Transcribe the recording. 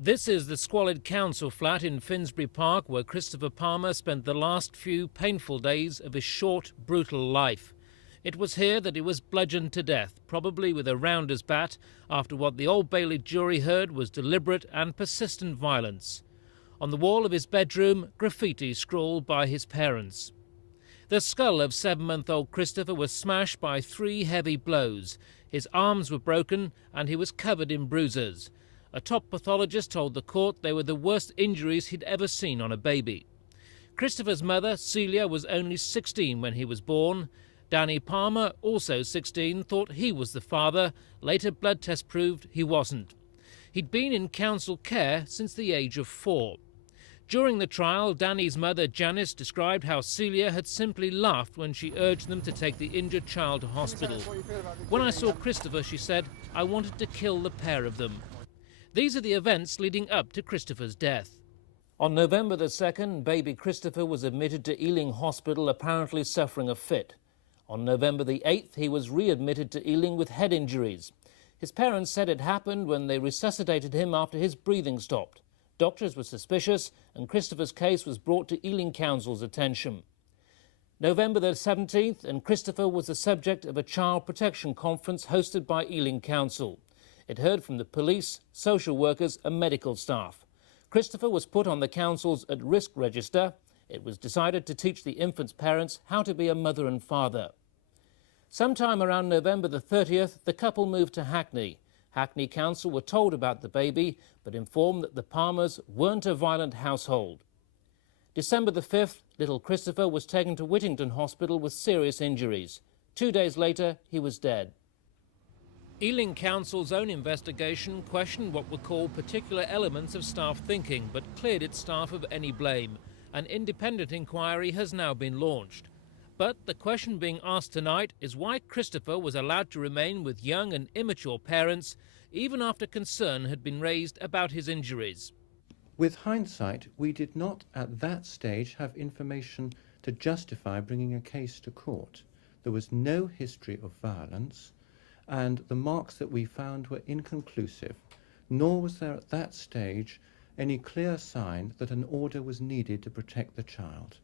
This is the squalid council flat in Finsbury Park where Christopher Palmer spent the last few painful days of his short, brutal life. It was here that he was bludgeoned to death, probably with a rounder's bat, after what the Old Bailey jury heard was deliberate and persistent violence. On the wall of his bedroom, graffiti scrawled by his parents. The skull of 7-month-old Christopher was smashed by 3 heavy blows. His arms were broken and he was covered in bruises. A top pathologist told the court they were the worst injuries he'd ever seen on a baby. Christopher's mother, Celia, was only 16 when he was born. Danny Palmer, also 16, thought he was the father. Later blood tests proved he wasn't. He'd been in council care since the age of 4. During the trial, Danny's mother, Janice, described how Celia had simply laughed when she urged them to take the injured child to hospital. When I saw Christopher, she said, I wanted to kill the pair of them. These are the events leading up to Christopher's death. On November the 2nd, baby Christopher was admitted to Ealing Hospital, apparently suffering a fit. On November the 8th, he was readmitted to Ealing with head injuries. His parents said it happened when they resuscitated him after his breathing stopped. Doctors were suspicious, and Christopher's case was brought to Ealing Council's attention. November the 17th, and Christopher was the subject of a child protection conference hosted by Ealing Council. It heard from the police, social workers and medical staff. Christopher was put on the council's at-risk register. It was decided to teach the infant's parents how to be a mother and father. Sometime around November the 30th, the couple moved to Hackney. Hackney Council were told about the baby, but informed that the Palmers weren't a violent household. December the 5th, little Christopher was taken to Whittington Hospital with serious injuries. 2 days later, he was dead. Ealing Council's own investigation questioned what were called particular elements of staff thinking, but cleared its staff of any blame. An independent inquiry has now been launched. But the question being asked tonight is why Christopher was allowed to remain with young and immature parents, even after concern had been raised about his injuries. With hindsight, we did not at that stage have information to justify bringing a case to court. There was no history of violence, and the marks that we found were inconclusive, nor was there at that stage any clear sign that an order was needed to protect the child.